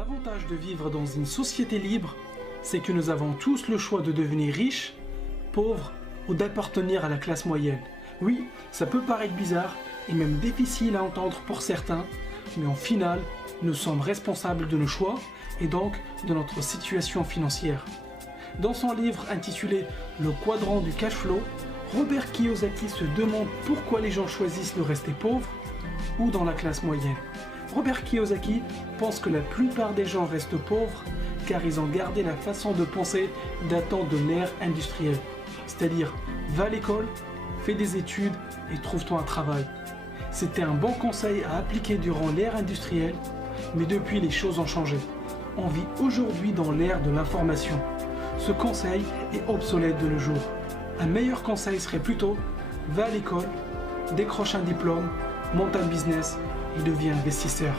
L'avantage de vivre dans une société libre, c'est que nous avons tous le choix de devenir riches, pauvres ou d'appartenir à la classe moyenne. Oui, ça peut paraître bizarre et même difficile à entendre pour certains, mais en final, nous sommes responsables de nos choix et donc de notre situation financière. Dans son livre intitulé « Le quadrant du cash flow », Robert Kiyosaki se demande pourquoi les gens choisissent de rester pauvres ou dans la classe moyenne. Robert Kiyosaki pense que la plupart des gens restent pauvres car ils ont gardé la façon de penser datant de l'ère industrielle. C'est-à-dire, va à l'école, fais des études et trouve-toi un travail. C'était un bon conseil à appliquer durant l'ère industrielle, mais depuis les choses ont changé. On vit aujourd'hui dans l'ère de l'information. Ce conseil est obsolète de nos jours. Un meilleur conseil serait plutôt, va à l'école, décroche un diplôme, monte un business et deviens investisseur.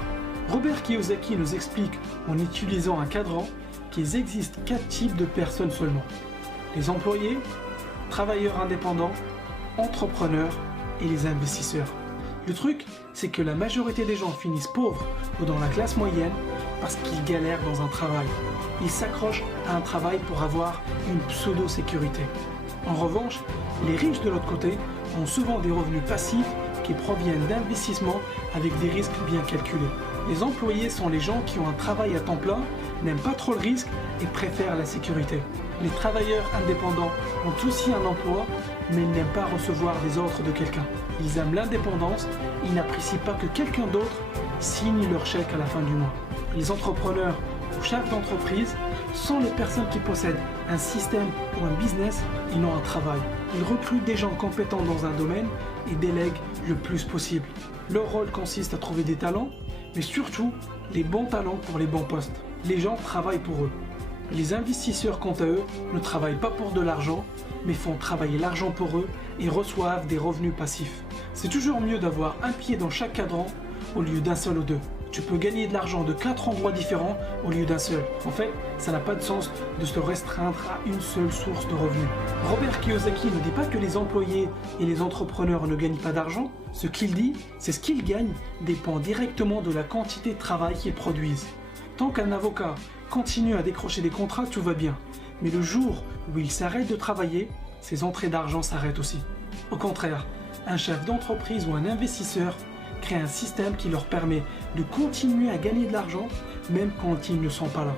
Robert Kiyosaki nous explique en utilisant un cadran qu'il existe 4 types de personnes seulement. Les employés, travailleurs indépendants, entrepreneurs et les investisseurs. Le truc, c'est que la majorité des gens finissent pauvres ou dans la classe moyenne parce qu'ils galèrent dans un travail. Ils s'accrochent à un travail pour avoir une pseudo-sécurité. En revanche, les riches de l'autre côté ont souvent des revenus passifs qui proviennent d'investissements avec des risques bien calculés. Les employés sont les gens qui ont un travail à temps plein, n'aiment pas trop le risque et préfèrent la sécurité. Les travailleurs indépendants ont aussi un emploi, mais ils n'aiment pas recevoir des ordres de quelqu'un. Ils aiment l'indépendance, ils n'apprécient pas que quelqu'un d'autre signe leur chèque à la fin du mois. Les entrepreneurs ou chefs d'entreprise sont les personnes qui possèdent un système ou un business, ils ont un travail. Ils recrutent des gens compétents dans un domaine et délèguent le plus possible. Leur rôle consiste à trouver des talents, mais surtout les bons talents pour les bons postes. Les gens travaillent pour eux. Les investisseurs, quant à eux, ne travaillent pas pour de l'argent, mais font travailler l'argent pour eux et reçoivent des revenus passifs. C'est toujours mieux d'avoir un pied dans chaque cadran au lieu d'un seul ou deux. Tu peux gagner de l'argent de 4 endroits différents au lieu d'un seul. En fait, ça n'a pas de sens de se restreindre à une seule source de revenus. Robert Kiyosaki ne dit pas que les employés et les entrepreneurs ne gagnent pas d'argent. Ce qu'il dit, c'est ce qu'ils gagnent dépend directement de la quantité de travail qu'ils produisent. Tant qu'un avocat continue à décrocher des contrats, tout va bien. Mais le jour où il s'arrête de travailler, ses entrées d'argent s'arrêtent aussi. Au contraire, un chef d'entreprise ou un investisseur crée un système qui leur permet de continuer à gagner de l'argent même quand ils ne sont pas là.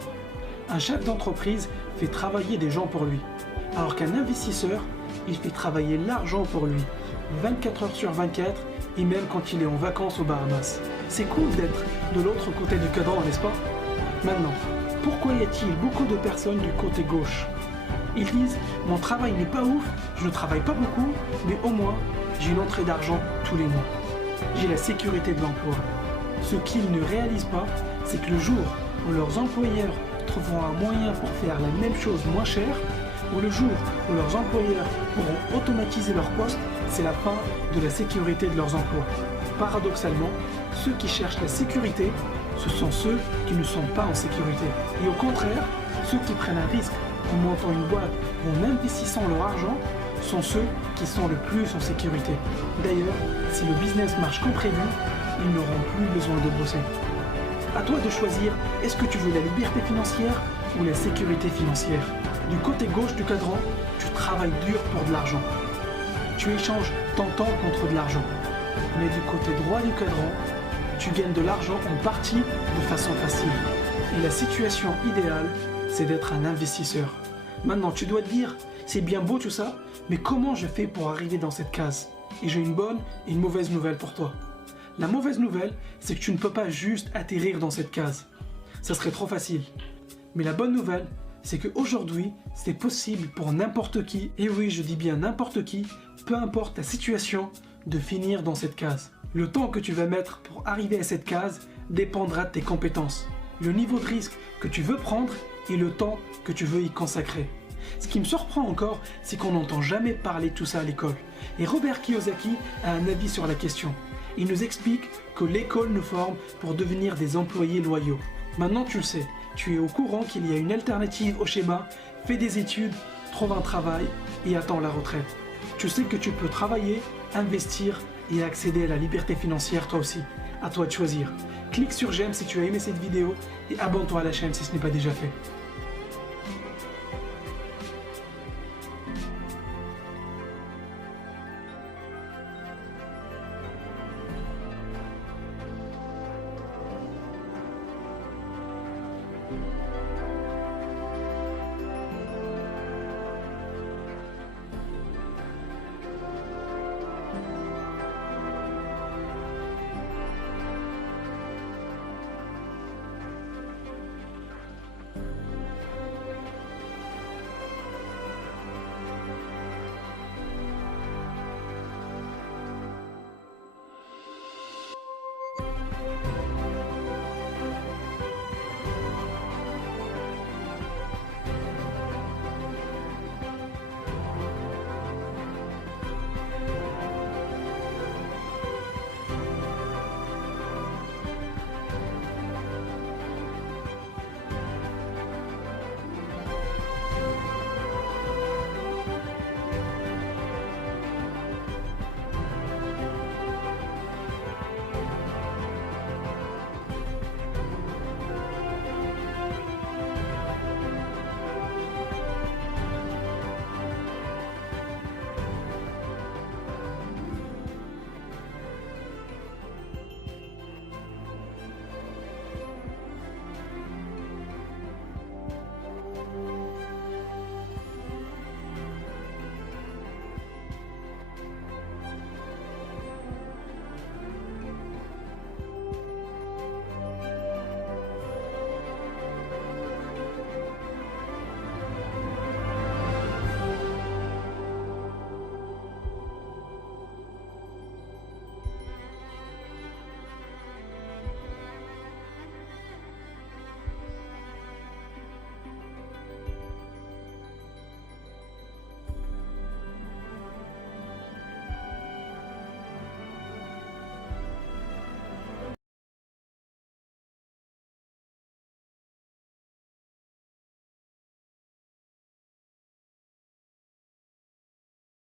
Un chef d'entreprise fait travailler des gens pour lui, alors qu'un investisseur, il fait travailler l'argent pour lui, 24 heures sur 24 et même quand il est en vacances aux Bahamas. C'est cool d'être de l'autre côté du cadran, n'est-ce pas? Maintenant, pourquoi y a-t-il beaucoup de personnes du côté gauche? Ils disent « Mon travail n'est pas ouf, je ne travaille pas beaucoup, mais au moins, j'ai une entrée d'argent tous les mois. J'ai la sécurité de l'emploi. » Ce qu'ils ne réalisent pas, c'est que le jour où leurs employeurs trouveront un moyen pour faire la même chose moins cher, ou le jour où leurs employeurs pourront automatiser leur poste, c'est la fin de la sécurité de leurs emplois. Paradoxalement, ceux qui cherchent la sécurité, ce sont ceux qui ne sont pas en sécurité. Et au contraire, ceux qui prennent un risque en montant une boîte ou en investissant leur argent sont ceux qui sont le plus en sécurité. D'ailleurs, si le business marche comme prévu, ils n'auront plus besoin de bosser. À toi de choisir, est-ce que tu veux la liberté financière ou la sécurité financière? Du côté gauche du cadran, tu travailles dur pour de l'argent. Tu échanges ton temps contre de l'argent. Mais du côté droit du cadran, tu gagnes de l'argent en partie de façon facile. Et la situation idéale, c'est d'être un investisseur. Maintenant, tu dois te dire, c'est bien beau tout ça, mais comment je fais pour arriver dans cette case? Et j'ai une bonne et une mauvaise nouvelle pour toi. La mauvaise nouvelle, c'est que tu ne peux pas juste atterrir dans cette case. Ça serait trop facile. Mais la bonne nouvelle, c'est qu'aujourd'hui, c'est possible pour n'importe qui, et oui, je dis bien n'importe qui, peu importe ta situation, de finir dans cette case. Le temps que tu vas mettre pour arriver à cette case dépendra de tes compétences, le niveau de risque que tu veux prendre et le temps que tu veux y consacrer. Ce qui me surprend encore, c'est qu'on n'entend jamais parler de tout ça à l'école. Et Robert Kiyosaki a un avis sur la question. Il nous explique que l'école nous forme pour devenir des employés loyaux. Maintenant tu le sais, tu es au courant qu'il y a une alternative au schéma, fais des études, trouve un travail et attends la retraite. Tu sais que tu peux travailler, investir et accéder à la liberté financière toi aussi. À toi de choisir. Clique sur j'aime si tu as aimé cette vidéo et abonne-toi à la chaîne si ce n'est pas déjà fait.